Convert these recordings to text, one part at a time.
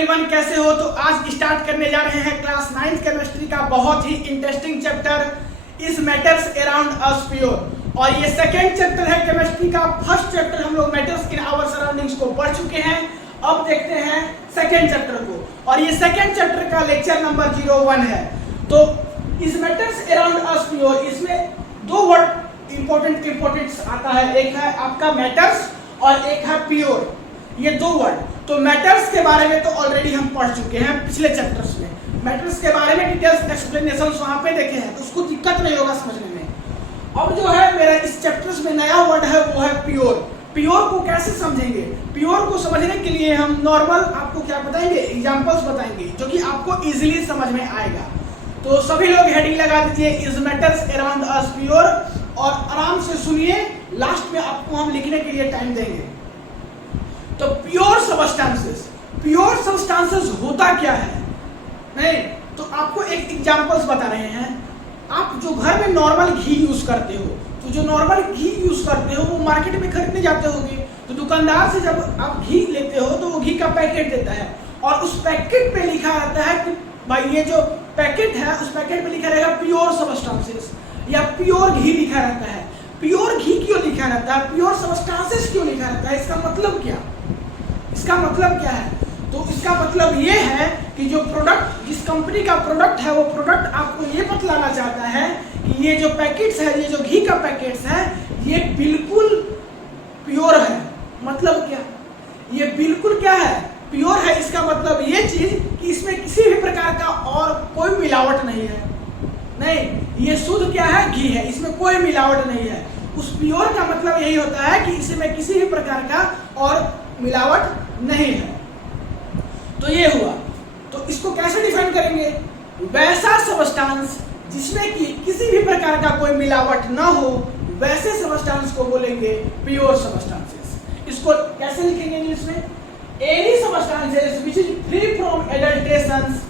Everyone, कैसे हो? तो आज स्टार्ट करने जा रहे हैं क्लास 9th केमिस्ट्री का बहुत ही interesting chapter is matters around us pure. और ये सेकेंड चैप्टर है केमिस्ट्री का। फर्स्ट चैप्टर हम लोग मैटर्स इन आवर सराउंडिंग्स को पढ़ चुके हैं। अब देखते हैं सेकेंड चैप्टर को, और ये सेकेंड चैप्टर का लेक्चर नंबर 01 है। तो is matters around us pure, इसमें दो वर्ड इंपॉर्टेंट आता है, एक है आपका मैटर्स और एक है प्योर। ये दो वर्ड। तो मैटर्स के बारे में तो ऑलरेडी हम पढ़ चुके हैं पिछले चैप्टर्स में। मैटर्स के बारे में डिटेल्स एक्सप्लेनेशन वहां पे देखे हैं, तो उसको दिक्कत नहीं होगा समझने में। अब जो है मेरा इस चैप्टर्स में नया वर्ड है वो है प्योर। प्योर को कैसे समझेंगे? प्योर को समझने के लिए हम नॉर्मल आपको क्या बताएंगे, एग्जांपल्स बताएंगे जो कि आपको इजीली समझ में आएगा। तो सभी लोग हेडिंग लगा दीजिए is matters around us pure, और आराम से सुनिए, लास्ट में आपको हम लिखने के लिए टाइम देंगे। तो प्योर सबस्टेंसेस, प्योर सबस्टेंसेस होता क्या है? नहीं तो आपको एक एग्जांपल्स बता रहे हैं। आप जो घर में नॉर्मल घी यूज करते हो, तो जो नॉर्मल घी यूज करते हो वो मार्केट में खरीदने जाते होगे, तो दुकानदार से जब आप घी लेते हो तो वो घी का पैकेट देता है, और उस पैकेट पे लिखा रहता है कि भाई ये जो पैकेट है उस पैकेट पे लिखा रहेगा प्योर सबस्टेंसेस या प्योर घी लिखा रहता है। प्योर घी क्यों लिखा रहता है, प्योर सबस्टेंसेस क्यों लिखा रहता है? इसका मतलब क्या? इसका मतलब क्या है? तो इसका मतलब ये है कि जो प्रोडक्ट, जिस कंपनी का प्रोडक्ट है, वो प्रोडक्ट आपको ये बतलाना चाहता है कि ये जो पैकेट्स है, ये जो घी का पैकेट्स है, ये बिल्कुल प्योर है। मतलब क्या? ये बिल्कुल क्या है? प्योर है। इसका मतलब ये चीज कि इसमें किसी भी प्रकार का और कोई मिलावट नहीं है। नहीं, ये शुद्ध क्या है? घी है, इसमें कोई मिलावट नहीं है। उस प्योर का मतलब यही होता है कि इसमें किसी भी प्रकार का और मिलावट नहीं है। तो ये हुआ। तो इसको कैसे डिफाइन करेंगे? वैसा सबस्टेंस जिसमें कि किसी भी प्रकार का कोई मिलावट ना हो, वैसे सबस्टेंस को बोलेंगे प्योर सबस्टेंसेस। इसको कैसे लिखेंगे इंग्लिश में? Any substances which is free from adulterations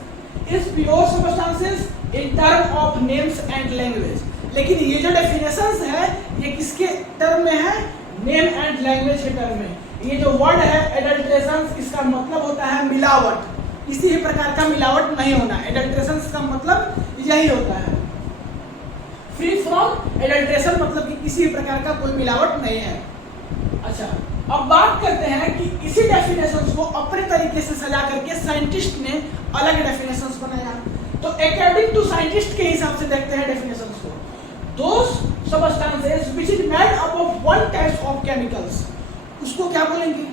is pure substances in term of names and language. लेकिन ये जो डेफिनेशंस है ये किसके टर्म में है? नेम एंड लैंग्वेज के टर्म में। ये जो वर्ड है एडल्ट्रेशंस, इसका मतलब होता है मिलावट, किसी भी प्रकार का मिलावट नहीं होना। एडल्ट्रेशंस का मतलब यही होता है। फ्री फ्रॉम एडल्ट्रेशन मतलब कि किसी भी प्रकार का कोई मिलावट नहीं है। अच्छा, अब बात करते हैं कि इसी डेफिनेशंस को अपने तरीके से सजा करके साइंटिस्ट ने अलग डेफिनेशंस बनाया। तो अकॉर्डिंग टू साइंटिस्ट के हिसाब से देखते हैं डेफिनेशंस को। Those substances which is made up of one type of chemicals, उसको क्या बोलेंगे?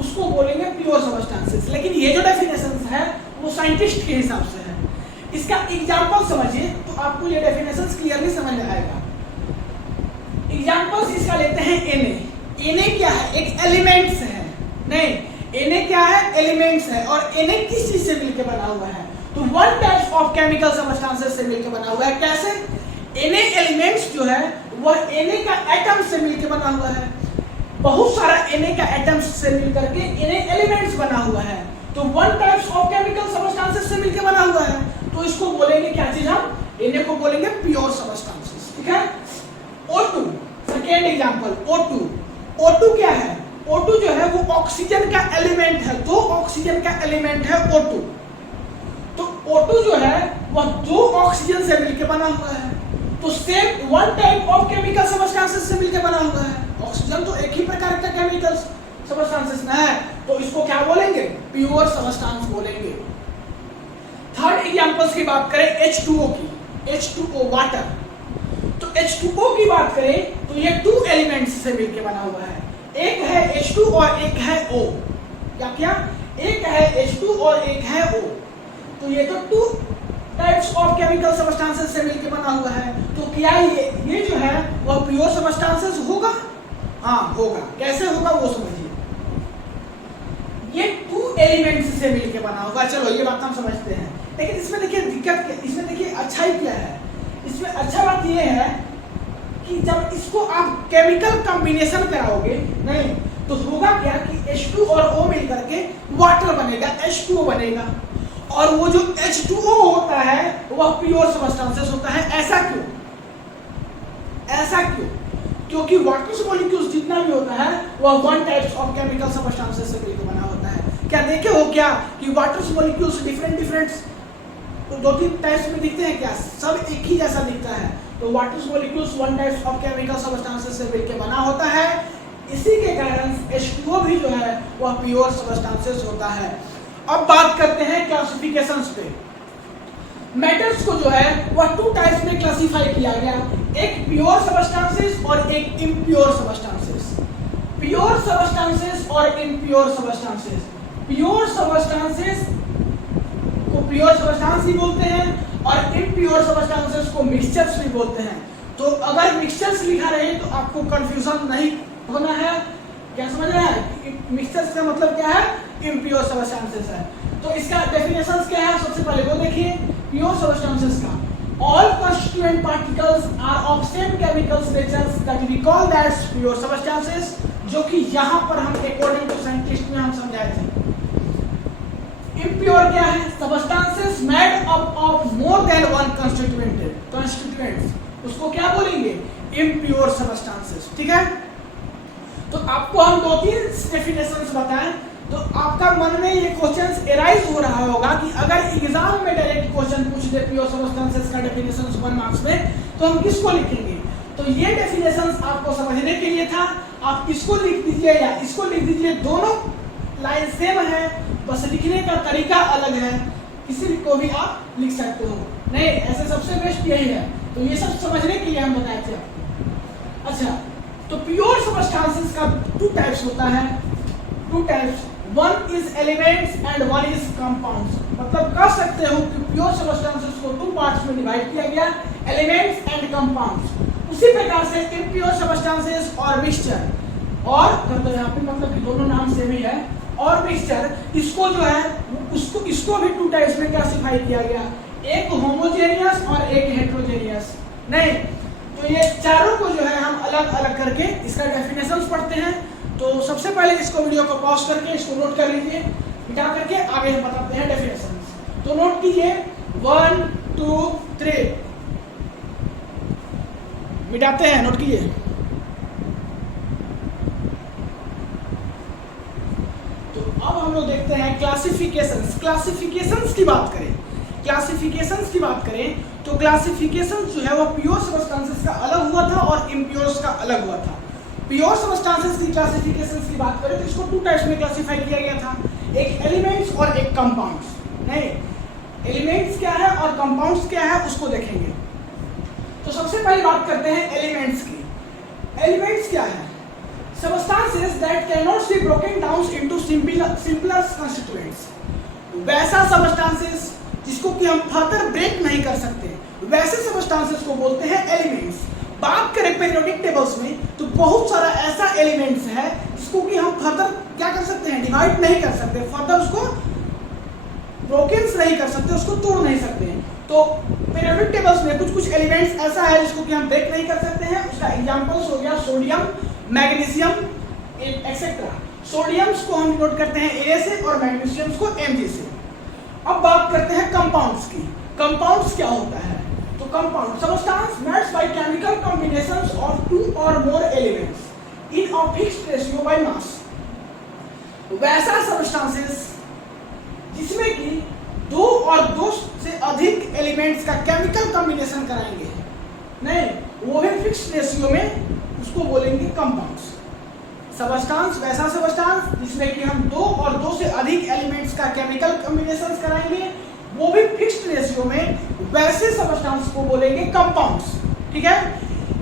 उसको बोलेंगे प्योर सबस्टेंसेस। लेकिन ये जो डेफिनेशंस है वो साइंटिस्ट के हिसाब से है। इसका एग्जांपल समझिए तो आपको ये डेफिनेशंस क्लियरली समझ में आएगा। एग्जांपल्स इसका लेते हैं Na। Na क्या है? एक एलिमेंट्स है। नहीं, Na क्या है? एलिमेंट्स है। और Na किस चीज से मिलकर बना हुआ है? तो one type of chemical substances से मिलकर बना हुआ है। कैसे? Na एलिमेंट्स जो है वह Na का एटम से मिलकर बना हुआ है। बहुत सारा Na का एटम्स से मिलकर के Na एलिमेंट्स बना हुआ है। तो one types of chemical substances से मिलकर बना हुआ है। तो इसको बोलेंगे क्या चीज? हम Na को बोलेंगे प्योर सबस्टेंसेस। ठीक है। O2, second example O2। O2 क्या है? O2 जो है वो ऑक्सीजन का एलिमेंट है। दो ऑक्सीजन का एलिमेंट है O2। तो O2 जो है वह दो ऑक्सीजन से मिलकर बना हुआ है। तो same one type of chemical substances से मिलकर बना हुआ है। ऑक्सीजन तो एक ही प्रकार का केमिकल सबस्टेंसेस ना है, तो इसको क्या बोलेंगे? प्योर सबस्टेंस बोलेंगे। थर्ड एग्जांपल्स की बात करें H2O की, H2O वाटर। तो H2O की बात करें तो ये टू एलिमेंट्स से मिलकर बना हुआ है। एक है H2 और एक है O। क्या? एक है H2 और एक है O। तो ये तो two types of chemical substances से मिलकर बना हुआ है। तो क्या ये जो है वह प्योर सबस्टेंसेस होगा? हाँ होगा। कैसे होगा वो समझिए। ये टू एलिमेंट्स से मिलकर बना होगा। चलो ये बात हम समझते हैं। लेकिन इसमें देखिए दिक्कत क्या, इसमें देखिए अच्छाई क्या है? इसमें अच्छा बात ये है कि जब इसको आप केमिकल कॉम्बिनेशन कराओगे, नहीं तो होगा क्या कि H2 और O मिलकर के वाटर बनेगा, H2O बनेगा। और वो जो H2O होता है वह प्योर सबस्टेंसेस होता है। ऐसा क्यों? ऐसा क्यों? क्योंकि वाटर मॉलिक्यूल्स जितना भी होता है वह one types of chemical substances से मिलकर बना होता है। क्या देखे हो क्या कि वाटर मॉलिक्यूल्स डिफरेंट तो 2-3 टाइप्स में दिखते हैं क्या? सब एक ही जैसा दिखता है। तो water molecules one type of chemical substances से मिलकर बना होता है। इसी के कारण H2O भी जो है वह प्योर सब्सटेंसेस होता है। अब बात करते हैं क्लासिफिकेशंस पे। मेटल्स को जो है वह 2 टाइप्स में क्लासिफाई किया गया, एक प्योर सब्सटेंसेस और एक इम्प्योर सब्सटेंसेस। प्योर सब्सटेंसेस और इम्प्योर सब्सटेंसेस। प्योर सब्सटेंसेस को प्योर सब्सटेंस भी बोलते हैं और इम्प्योर सब्सटेंसेस को मिक्सचर्स भी बोलते हैं। तो अगर मिक्सचर्स लिखा रहे तो आपको कंफ्यूजन नहीं होना है। क्या समझ रहे हैं? मिक्सचर्स का मतलब क्या है? इम्प्योर सब्सटेंसेस है। तो इसका डेफिनेशंस क्या है? सबसे पहले वो देखिए प्योर सब्सटेंसेस का। All constituent particles are of same chemical natures that we call that pure substances, जो कि यहाँ पर हम according to scientist में हम समझाए थे। Impure क्या है? Substances made up of more than one constituents, उसको क्या बोलेंगे? Impure substances, ठीक है? तो आपको हम 2-3 डेफिनेशंस बताएं तो आपका मन में ये क्वेश्चन एराइज हो रहा होगा कि अगर एग्जाम में डायरेक्ट क्वेश्चन पूछ दे प्योर सब्सटेंसेस का डेफिनेशंस 1 मार्क्स में तो हम किसको लिखेंगे? तो ये डेफिनेशंस आपको समझने के लिए था। आप इसको लिख दीजिए या इसको लिख दीजिए, दोनों लाइन सेम है, बस लिखने का तरीका अलग है। किसी को भी आप लिख सकते हो, नहीं ऐसे सबसे बेस्ट यही है। तो ये सब समझने के लिए हम बताए थे आपको। अच्छा, तो प्योर सब्सटेंसेस का 2 टाइप्स होता है। 2 types, one is elements and one is compounds. मतलब कह सकते हो कि प्योर सब्सटेंसेस को 2 पार्ट्स में डिवाइड किया गया, एलिमेंट्स एंड कंपाउंड्स। उसी प्रकार से इम्प्योर सब्सटेंसेस और मिक्सचर, और यहाँ पे मतलब कि दोनों नाम सेम ही है, और मिक्सचर, इसको जो है इसको भी 2 टाइप्स में क्लासिफाई किया गया, एक होमोजेनियस और एक हेट्रोजेनियस। नहीं, तो ये चारों को जो है हम अलग अलग करके इसका डेफिनेशंस पढ़ते हैं। तो सबसे पहले इसको वीडियो को पॉज करके इसको नोट कर लीजिए, मिटा करके आगे हम बताते हैं डेफिनेशंस। तो नोट कीजिए 1 2 3, मिटाते हैं, नोट कीजिए। तो अब हम लोग देखते हैं क्लासिफिकेशंस। क्लासिफिकेशंस की बात करें, क्लासिफिकेशंस की बात करें तो क्लासिफिकेशन जो है वो प्योर सब्सटेंसेस का अलग हुआ था और इम्प्योर्स का अलग हुआ था। प्योर सब्सटेंसेस की क्लासिफिकेशंस की बात करें तो इसको 2 टाइप्स में क्लासिफाई किया गया था, एक एलिमेंट्स और एक कंपाउंड्स। नहीं, एलिमेंट्स क्या है और कंपाउंड्स क्या है उसको देखेंगे। तो सबसे पहले बात करते हैं एलिमेंट्स की। एलिमेंट्स क्या है? Substances that can not be broken down into simpler constituents. वैसा सबस्टेंसेस जिसको कि हम फर्दर ब्रेक नहीं कर सकते, वैसे सबस्टेंसेस को बोलते हैं एलिमेंट्स। बात करें पीरियोडिक टेबल्स में तो बहुत सारा ऐसा एलिमेंट्स है जिसको कि हम फर्दर क्या कर सकते हैं? डिवाइड नहीं कर सकते, फर्दर उसको ब्रोकन्स नहीं कर सकते, उसको तोड़ नहीं सकते। तो पीरियोडिक टेबल्स में कुछ एलिमेंट्स ऐसा है जिसको कि हम ब्रेक नहीं कर सकते हैं। उसका एग्जांपल्स हो गया सोडियम, मैग्नीशियम एक्सेट्रा। सोडियम्स को हम नोट करते हैं ए से और मैग्नीशियम्स को Mg से। अब बात करते हैं कंपाउंड्स की। कंपाउंड्स क्या होता है? तो compound substance made by chemical combinations of 2 और more elements in a fixed ratio by mass. वैसा सबस्टेंसेस जिसमें कि 2 और 2 से अधिक एलिमेंट्स का केमिकल कॉम्बिनेशन कराएंगे, नहीं वो भी फिक्स्ड रेशियो में, उसको बोलेंगे कंपाउंड्स। सबस्टेंस वैसा सबस्टेंस जिसमें कि हम 2 और 2 से अधिक एलिमेंट्स का केमिकल कॉम्बिनेशन कराएंगे, वो भी फिक्स्ड रेशियो में, वैसे सबस्टेंस को बोलेंगे कंपाउंड्स। ठीक है,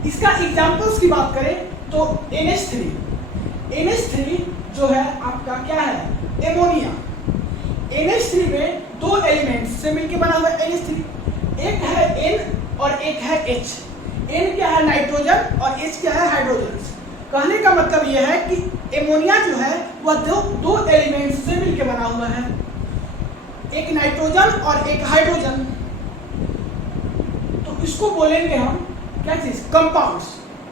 इसका एग्जांपल्स की बात करें तो NH3 जो है आपका क्या है? एमोनिया। NH3 में 2 एलिमेंट्स से मिलकर बना हुआ NH3, एक है N और एक है H। N क्या है? नाइट्रोजन, और H क्या है? हाइड्रोजन। कहने का मतलब यह है कि एमोनिया जो है वह 2 एलिमेंट्स से मिलकर बना हुआ है, एक नाइट्रोजन और एक हाइड्रोजन। तो इसको बोलेंगे हम क्या चीज? कंपाउंड्स।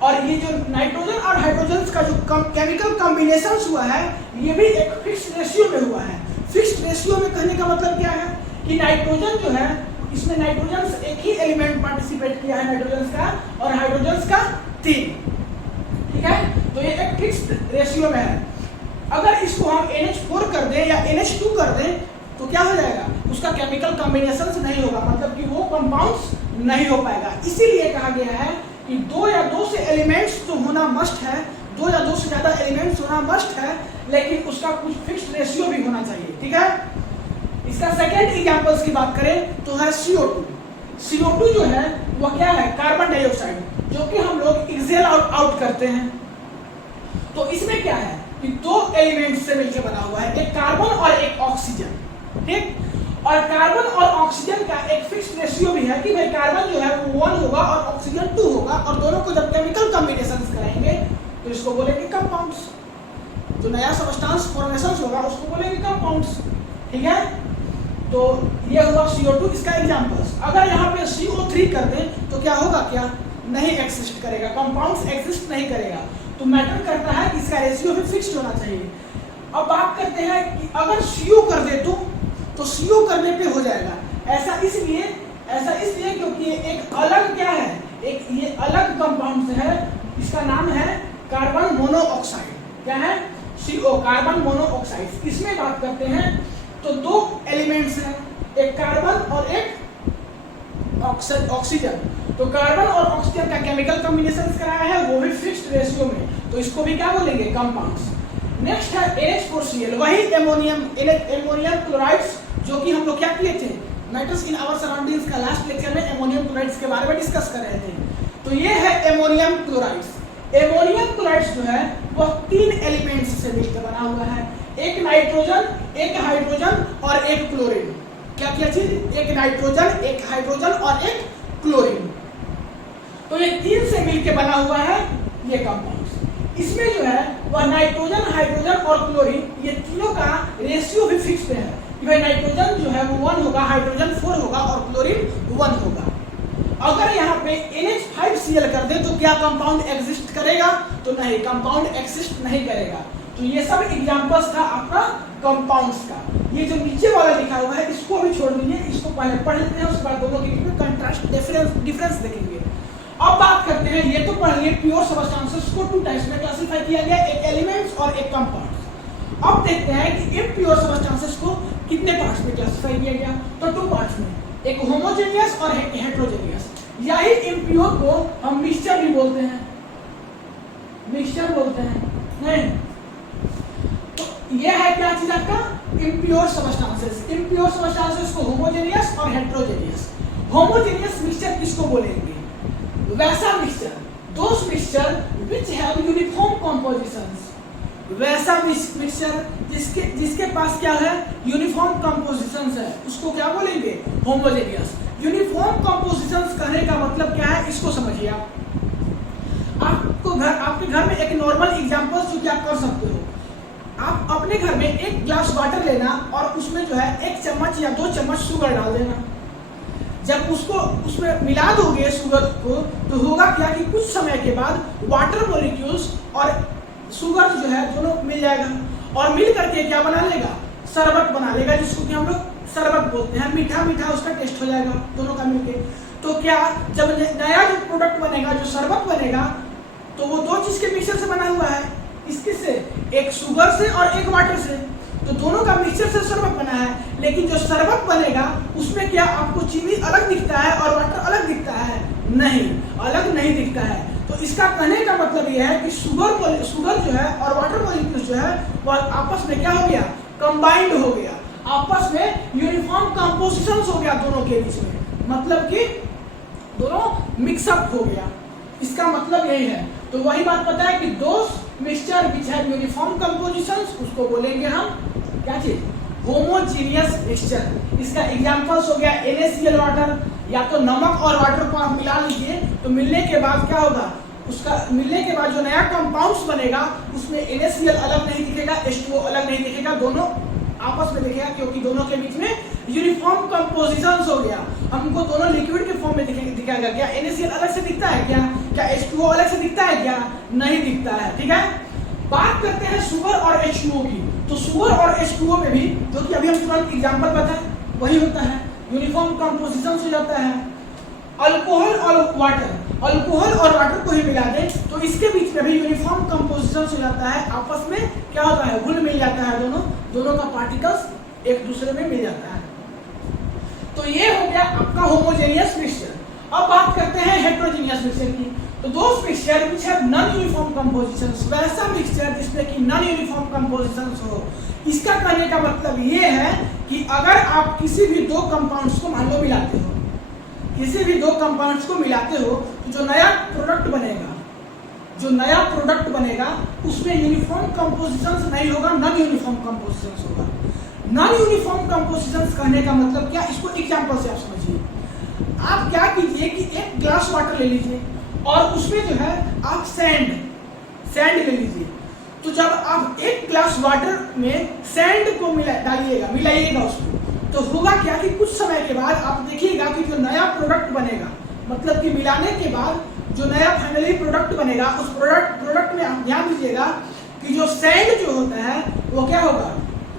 और ये जो नाइट्रोजन और हाइड्रोजन का जो केमिकल कॉम्बिनेशन हुआ है, ये भी एक फिक्स्ड रेशियो में हुआ है। फिक्स्ड रेशियो में कहने का मतलब क्या है कि नाइट्रोजन जो है, इसमें नाइट्रोजन एक ही एलिमेंट पार्टिसिपेट किया है नाइट्रोजन का, और हाइड्रोजन का 3। ठीक है, तो ये एक फिक्स्ड रेशियो में है। अगर इसको हम NH4 कर दें या NH2 कर दें तो क्या हो जाएगा, उसका केमिकल कॉम्बिनेशन नहीं होगा, मतलब कि वो कंपाउंड्स नहीं हो पाएगा। इसीलिए कहा गया है कि 2 या 2 से एलिमेंट्स तो होना मस्ट है, 2 या 2 से ज्यादा एलिमेंट्स होना मस्ट है, लेकिन उसका कुछ फिक्स्ड रेशियो भी होना चाहिए। ठीक है, इसका सेकेंड एग्जांपल्स की बात करें तो है CO2। CO2 जो है वो क्या है, कार्बन डाइऑक्साइड, जो कि हम लोग एक्सेल आउट करते हैं। तो इसमें क्या है कि 2 एलिमेंट्स से मिलकर बना हुआ है, एक कार्बन और एक ऑक्सीजन। ठीक, और कार्बन और ऑक्सीजन का एक फिक्स्ड रेशियो भी है कि भाई कार्बन जो है वो 1 होगा और ऑक्सीजन 2 होगा, और दोनों को जब केमिकल कॉम्बिनेशन कराएंगे तो इसको बोलेंगे कंपाउंड्स। जो नया सब्सटेंस फॉर्मेशन होगा उसको बोलेंगे कंपाउंड्स। ठीक है, तो ये हुआ CO2 इसका एग्जांपल्स। अगर यहाँ पे CO3 कर दें तो क्या होगा, क्या नहीं एग्जिस्ट करेगा, कंपाउंड्स एग्जिस्ट नहीं करेगा। तो मैटर करता है कि इसका रेशियो भी फिक्स्ड होना चाहिए। अब बात करते हैं कि अगर CO कर दे तो CO करने पे हो जाएगा। ऐसा इसलिए क्योंकि ये एक अलग क्या है, एक ये अलग कंपाउंड है, इसका नाम है कार्बन मोनोऑक्साइड। क्या है, CO, कार्बन मोनोऑक्साइड। इसमें बात करते हैं तो 2 एलिमेंट्स हैं, एक कार्बन और एक ऑक्सीजन। तो कार्बन और ऑक्सीजन का केमिकल कॉम्बिनेशन कराया है, वो भी फिक्स्ड रेशियो में, तो इसको भी क्या बोलेंगे, कंपाउंड्स। नेक्स्ट है NH4Cl, वही एमोनियम क्लोराइड्स, जो कि हम लोग क्या किए थे, मैटर्स इन आवर सराउंडिंग्स का लास्ट लेक्चर में एमोनियम क्लोराइड्स के बारे में डिस्कस कर रहे थे। तो ये है एमोनियम क्लोराइड्स। एमोनियम क्लोराइड्स जो है वह 3 एलिमेंट्स से मिलकर बना हुआ है, एक नाइट्रोजन, एक हाइड्रोजन और एक क्लोरीन। क्या क्या चीज, एक नाइट्रोजन, एक हाइड्रोजन और एक क्लोरीन। तो ये 3 से मिलकर बना हुआ है ये कंपाउंड। इसमें जो है वह नाइट्रोजन, हाइड्रोजन और क्लोरीन, ये तीनों का रेशियो भी फिक्स्ड है कि भाई नाइट्रोजन जो है वो 1 होगा, हाइड्रोजन 4 होगा और क्लोरीन 1 होगा। अगर यहाँ पे NH5Cl कर दे तो क्या कंपाउंड एग्जिस्ट करेगा, तो नहीं, कंपाउंड एग्जिस्ट नहीं करेगा। तो ये सब एग्जांपल्स था आपका कंपाउंड्स का। ये जो नीचे वाला लिखा हुआ है इसको अभी छोड़ दीजिए, इसको पहले पढ़ लेते हैं, उसके बाद दोनों के बीच में कंट्रास्ट डिफरेंस देखेंगे। अब बात करते हैं, ये तो पढ़ लिए प्योर सब्सटेंसेस को 2 टाइप्स में क्लासिफाई किया गया, एक एलिमेंट्स और एक कंपाउंड्स। अब देखते हैं कि इम्प्योर सब्सटेंसेस को कितने पार्ट्स में क्लासिफाई किया गया, तो 2 पार्ट्स में, एक होमोजेनियस और एक हेटेरोजेनियस। यही इम्प्योर को हम मिक्सचर भी बोलते हैं, मिक्सचर बोलते हैं, नहीं। तो ये है क्या चीज आपका, इम्प्योर सब्सटेंसेस। इम्प्योर सब्सटेंसेस को होमोजेनियस और हेटेरोजेनियस। होमोजेनियस मिक्सचर किसको बोलेंगे, वैसा mixture, those mixture which have uniform compositions. वैसा मिक्सचर जिसके पास क्या है, यूनिफॉर्म कंपोजिशंस है, उसको क्या बोलेंगे, होमोजेनियस। यूनिफॉर्म कंपोजिशंस कहने का मतलब क्या है, इसको समझिए आप। आपके घर में एक नॉर्मल एग्जांपल जो कि आप कर सकते हो, आप अपने घर में एक ग्लास वाटर लेना और उसमें जो है 1 चम्मच या 2 चम्मच शुगर डाल देना। जब उसको उसमें मिला दोगे शुगर को, तो होगा क्या कि कुछ समय के बाद वाटर मॉलिक्यूल्स और शुगर जो है दोनों मिल जाएगा, और मिल करके क्या बना लेगा, शरबत बना लेगा, जिसको कि हम लोग शरबत बोलते हैं। मीठा मीठा उसका टेस्ट हो जाएगा दोनों का मिलके। तो क्या, जब नया जो प्रोडक्ट बनेगा, जो शरबत बनेगा, तो वो 2 चीज के मिक्सचर से बना हुआ है। किससे, एक शुगर से और एक वाटर से। तो दोनों का मिक्सचर से शरबत बना है, लेकिन जो शरबत बनेगा उसमें क्या आपको चीनी अलग दिखता है और वाटर अलग दिखता है, नहीं, अलग नहीं दिखता है। तो इसका कहने का मतलब यह है कि शुगर जो है और वाटर मॉलिक्यूल्स जो है वो आपस में क्या हो गया, कंबाइंड हो गया, आपस में यूनिफॉर्म कंपोजिशंस हो गया दोनों के बीच में, मतलब कि दोनों मिक्सअप हो गया। इसका मतलब यही है। तो वही बात पता है कि those mixture which have uniform compositions, उसको बोलेंगे हम क्या चीज, होमोजीनियस मिक्सचर। इसका एग्जांपल्स हो गया NaCl वाटर, या तो नमक और वाटर को आप मिला लीजिए, तो मिलने के बाद क्या होगा, उसका मिलने के बाद जो नया कंपाउंड्स बनेगा उसमें NaCl अलग नहीं दिखेगा, H2O अलग नहीं दिखेगा, दोनों आपस में दिखेगा, क्योंकि दोनों के बीच में यूनिफॉर्म कंपोजिशंस हो गया। हमको दोनों लिक्विड के फॉर्म में दिखाएगा। क्या NaCl अलग से दिखता है क्या H2O अलग से दिखता है क्या, नहीं दिखता है। ठीक है, बात करते हैं शुगर और H2O की। तो शुगर और H2O में भी, जो कि अभी हम तुरंत एग्जांपल बताएं, वही होता है, यूनिफॉर्म कंपोजिशन हो जाता है। अल्कोहल और वाटर को ही मिला दें तो इसके बीच में भी यूनिफॉर्म कंपोजिशन हो जाता है, आपस में क्या होता है, घुल मिल जाता है, दोनों का पार्टिकल्स एक दूसरे में मिल जाता है। तो ये हो गया आपका होमोजेनियस मिक्सचर। अब बात करते हैं हेट्रोजेनियस मिक्सचर की। तो दोस्त mixture which have non uniform compositions, वैसा मिक्सचर जिसमें कि नॉन यूनिफॉर्म कंपोजिशंस हो। इसका कहने का मतलब ये है कि अगर आप किसी भी दो कंपाउंड्स को मान लो मिलाते हो, किसी भी दो कंपाउंड्स को मिलाते हो, तो जो नया प्रोडक्ट बनेगा उसमें यूनिफॉर्म कंपोजिशंस नहीं होगा, नॉन यूनिफॉर्म कंपोजिशंस होगा। नॉन यूनिफॉर्म कंपोजिशंस कहने का मतलब क्या, इसको एग्जांपल से आप समझिए। आप क्या कीजिए कि एक ग्लास वाटर ले लीजिए और उसमें जो है आप सैंड ले लीजिए। तो जब आप एक ग्लास वाटर में सैंड को मिलाइएगा उसको, तो होगा क्या कि कुछ समय के बाद आप देखिएगा कि जो नया प्रोडक्ट बनेगा, मतलब कि मिलाने के बाद जो नया फाइनली प्रोडक्ट बनेगा, उस प्रोडक्ट में आप ध्यान दीजिएगा कि जो सैंड जो होता है वो क्या होगा,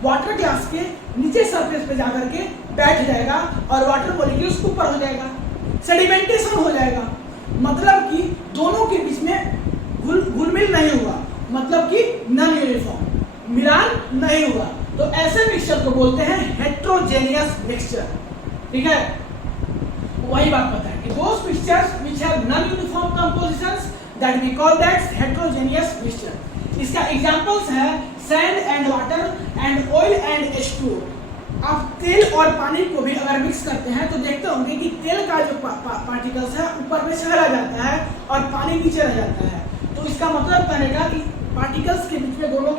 वाटर ग्लास के नीचे सरफेस पे जाकर के बैठ जाएगा और वाटर मॉलिक्यूल्स ऊपर हो जाएगा, सेडिमेंटेशन हो जाएगा। मतलब कि दोनों के बीच में घुलमिल नहीं हुआ, मतलब कि नॉन यूनिफॉर्म, मिलान नहीं हुआ। तो ऐसे मिक्सचर को बोलते हैं हेट्रोजेनियस मिक्सचर। ठीक है, वही बात पता है कि those mixtures which have non uniform compositions that we call that heterogeneous mixture. इसका एग्जांपल्स है sand and water and oil and H2O। आप तेल और पानी को भी अगर मिक्स करते हैं तो देखते होंगे कि तेल का जो पार्टिकल्स है ऊपर में चला जाता है और पानी नीचे रह जाता है। तो इसका मतलब कहने का कि पार्टिकल्स के बीच में, दोनों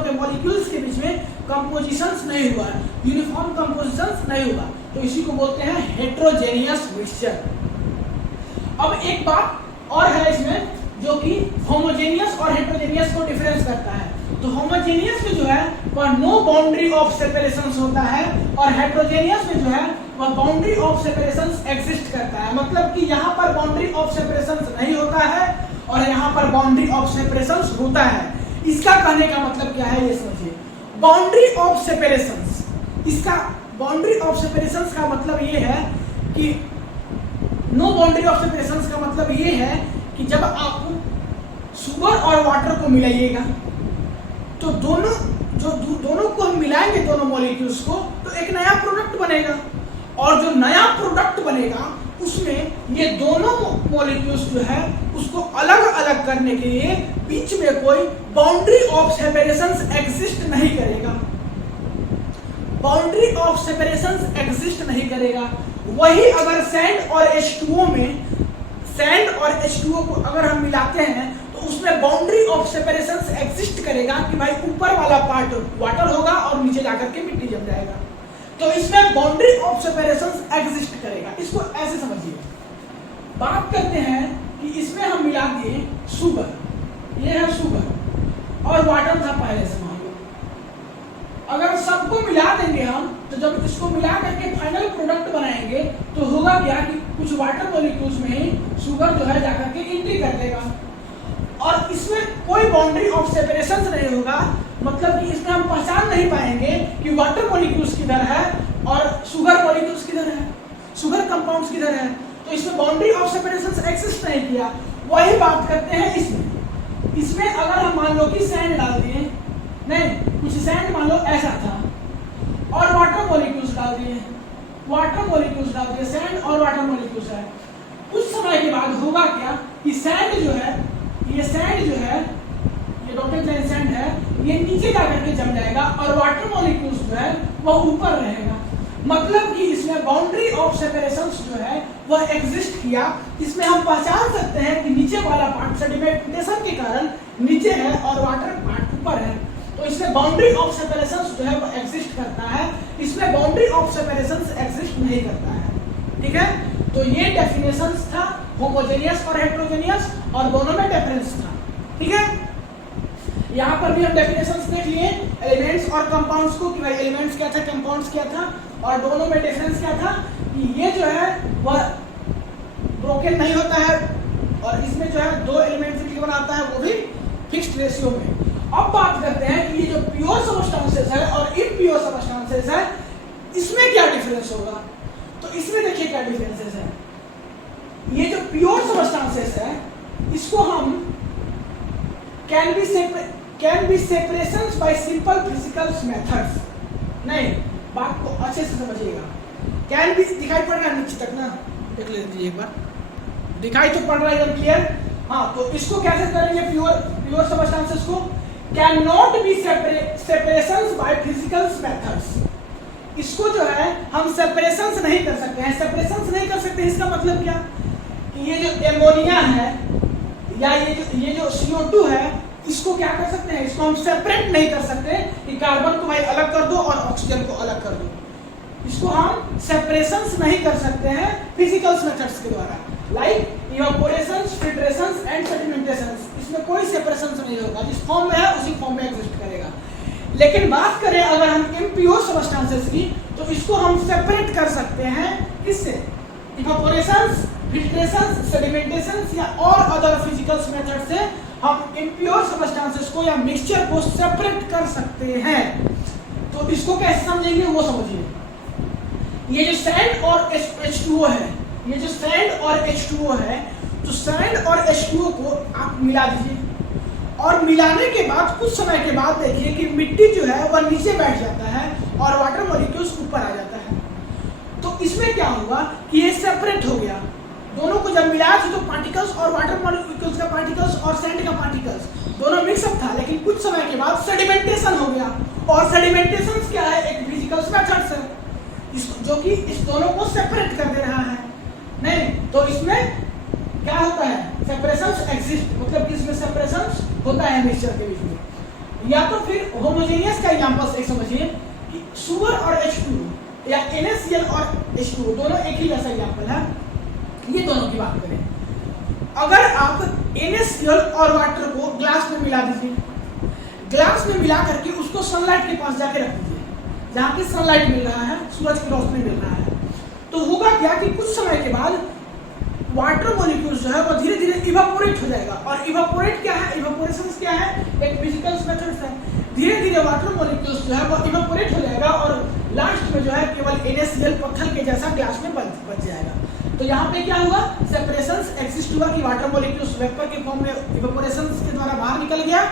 के मॉलिक्यूल्स के बीच में कंपोजिशंस नहीं हुआ है, यूनिफॉर्म कंपोजिशंस नहीं हुआ, तो इसी को बोलते हैं हेट्रोजेनियस मिक्सचर। अब एक बात और है इसमें जो कि होमोजेनियस और हेट्रोजेनियस को डिफरेंस करता है। तो होमोजेनियस में जो है वह नो बाउंड्री ऑफ सेपरेशंस होता है और हेट्रोजेनियस में जो है वह बाउंड्री ऑफ सेपरेशंस एग्जिस्ट करता है। मतलब कि यहाँ पर बाउंड्री ऑफ सेपरेशंस नहीं होता है और यहाँ पर बाउंड्री ऑफ सेपरेशंस होता है। इसका कहने का मतलब क्या है ये समझिए। बाउंड्री ऑफ सेपरेशंस, इसका बाउंड्री ऑफ सेपरेशंस का मतलब ये है कि नो बाउंड्री ऑफ सेपरेशंस का मतलब ये है कि जब आप शुगर और वाटर को मिलाइएगा तो दोनों को हम मिलाएंगे, दोनों मॉलिक्यूल्स को, तो एक नया प्रोडक्ट बनेगा और जो नया प्रोडक्ट बनेगा उसमें ये दोनों मॉलिक्यूल्स जो है उसको अलग अलग करने के लिए बीच में कोई बाउंड्री ऑफ सेपरेशंस एग्जिस्ट नहीं करेगा, बाउंड्री ऑफ सेपरेशंस एग्जिस्ट नहीं करेगा। वही अगर सैंड और H2O को अगर हम मिलाते हैं तो उसमें बाउंड्री ऑफ सेपरेशंस एग्जिस्ट करेगा कि भाई ऊपर वाला पार्ट वाटर होगा और नीचे जाकर के मिट्टी जम जाएगा। तो इसमें बाउंड्री ऑफ सेपरेशंस एग्जिस्ट करेगा। इसको ऐसे समझिए। बात करते हैं कि इसमें हम मिला दिए शुगर, ये है शुगर और वाटर था पहले से, मान लो अगर सबको मिला देंगे हम, तो जब इसको मिला करके फाइनल प्रोडक्ट बनाएंगे तो होगा क्या कि कुछ वाटर मॉलिक्यूल्स में ही शुगर जो है जाकर के एंट्री कर लेगा और इसमें कोई बाउंड्री ऑफ सेपरेशन नहीं होगा। मतलब कि इसमें हम पहचान नहीं पाएंगे कि वाटर मॉलिक्यूल्स किधर है और शुगर मॉलिक्यूल्स किधर है, शुगर कंपाउंड्स किधर है। तो इसमें बाउंड्री ऑफ सेपरेशन एक्सिस्ट नहीं किया। वही बात करते हैं इसमें अगर हम मान लो कि सैंड डाल दिए, नहीं कुछ सैंड मान लो ऐसा था और वाटर मॉलिक्यूल्स डाल दिए, सैंड और वाटर मॉलिक्यूल्स है। कुछ समय के बाद होगा क्या कि सैंड जो है ये डॉटेड लाइन सैंड है, ये नीचे जाकर के जम जाएगा और वाटर मॉलिक्यूल्स जो है वह ऊपर रहेगा। मतलब कि इसमें बाउंड्री ऑफ सेपरेशंस जो है वह एग्जिस्ट किया। इसमें हम पहचान सकते हैं कि नीचे वाला पार्ट सेडिमेंटेशन के कारण नीचे है और वाटर पार्ट ऊपर है। तो इसमें बाउंड्री ऑफ सेपरेशंस जो है वो एग्जिस्ट करता है, इसमें बाउंड्री ऑफ सेपरेशंस एग्जिस्ट नहीं करता है। ठीक है, तो ये डेफिनेशंस था होमोजेनियस और हेट्रोजेनियस और दोनों में डिफरेंस था। ठीक है, यहाँ पर भी हम डेफिनेशंस देख लिए एलिमेंट्स और कंपाउंड्स को कि भाई एलिमेंट्स क्या था, कंपाउंड्स क्या था और दोनों में डिफरेंस क्या था कि ये जो है वह ब्रोकन नहीं होता है और इसमें जो है दो एलिमेंट्स से बनाता है वो भी फिक्स्ड रेशियो में। अब बात करते हैं कि ये जो प्योर सबस्टेंसेस है और इम्प्योर सबस्टेंसेस है इसमें क्या डिफरेंस होगा। तो इसमें देखिए क्या डिफरेंसेस है। ये जो प्योर सबस्टेंसेस है इसको हम can be separations bye simple physical methods, नहीं, बात को अच्छे से समझिएगा। कैन भी दिखाई पड़ रहा है नीचे तक ना, देख लीजिए एक बार, दिखाई तो पड़ रहा है एकदम क्लियर। हाँ, तो इसको कैसे करेंगे प्योर सबस्टेंसेस को? Can not be separations by physical methods. इसको जो है हम सेपरेशंस नहीं कर सकते हैं। सेपरेशंस नहीं कर सकते इसका मतलब क्या कि ये जो एमोनिया है या ये जो CO2 है, इसको क्या कर सकते हैं, इसको हम सेपरेट नहीं कर सकते कि कार्बन को भाई अलग कर दो और ऑक्सीजन को अलग कर दो। इसको हम सेपरेशंस नहीं कर सकते हैं फिजिकल मेथड्स के द्वारा, लाइक इवेपोरेशंस, फिल्ट्रेशंस एंड सेडिमेंटेशंस। इसमें कोई सेपरेशंस नहीं होगा, जिस फॉर्म में है उसी फॉर्म में एग्जिस्ट करेगा। लेकिन बात करें अगर हम इम्प्योर सबस्टेंसेस की, तो इसको हम सेपरेट कर सकते हैं किससे? इवेपोरेशंस, फिल्ट्रेशंस, सेडिमेंटेशंस या और अदर फिजिकल मेथड से हम इम्प्योर सबस्टेंसेस को या मिक्सचर को सेपरेट कर सकते हैं। तो इसको कैसे समझेंगे वो समझिए। ये जो सैंड और H2O है, ये जो सैंड और H2O है, तो सैंड और H2O को आप मिला दीजिए और मिलाने के बाद कुछ समय के बाद देखिए कि मिट्टी जो है वह नीचे बैठ जाता है और वाटर मॉलिक्यूल्स ऊपर आ जाता है। तो इसमें क्या हुआ कि ये सेपरेट हो गया। दोनों को जब मिलाया तो पार्टिकल्स और वाटर मॉलिक्यूल्स का पार्टिकल्स और सैंड का पार्टिकल्स दोनों मिक्सअप था, लेकिन कुछ समय के बाद सेडिमेंटेशन हो गया। और सेडिमेंटेशन क्या है? एक फिजिकल मेथड है जो कि इस दोनों को सेपरेट कर दे रहा है। नहीं तो इसमें क्या होता है? सेपरेशंस एग्जिस्ट, मतलब कि इसमें सेपरेशंस होता है मिक्सचर के बीच में। या तो फिर होमोजेनियस का एग्जांपल एक समझिए कि शुगर और H2O या NaCl और H2O दोनों एक ही जैसा एग्जांपल है। ये दोनों की बात करें, अगर आप NaCl और वाटर को ग्लास में मिला दीजिए, ग्लास में मिला करके उसको सनलाइट के पास जाके रख दीजिए, जहाँ पे सनलाइट मिल रहा है, सूरज की रोशनी मिल रहा है, तो होगा क्या कि कुछ समय के बाद वाटर मॉलिक्यूल्स जो है वो धीरे धीरे इवापोरेट हो जाएगा। और इवापोरेट क्या है? इवापोरेशन क्या है? एक फिजिकल मेथड है। धीरे धीरे वाटर मॉलिक्यूल्स जो है वो इवापोरेट हो जाएगा और लास्ट में जो है केवल NaCl पत्थर के जैसा ग्लास में बच जाएगा। तो यहाँ पे क्या हुआ? सेपरेशंस एक्सिस्ट हुआ कि वाटर मॉलिक्यूल्स वेपर के फॉर्म में इवापोरेशन के द्वारा बाहर निकल गया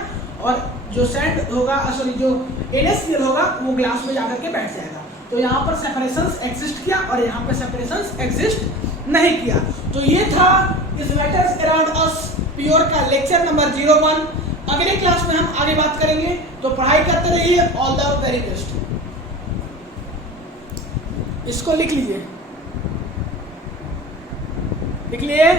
और जो सैंड होगा, सॉरी जो NaCl होगा वो ग्लास में जाकर के बैठ जाएगा। तो यहाँ पर सेपरेशंस एग्जिस्ट किया और यहाँ पे सेपरेशंस एग्जिस्ट नहीं किया। तो ये था इस मैटर्स अराउंड अस प्योर का लेक्चर नंबर 01। अगले क्लास में हम आगे बात करेंगे, तो पढ़ाई करते रहिए। All the very best. इसको लिख लीजिए, लिख लिए।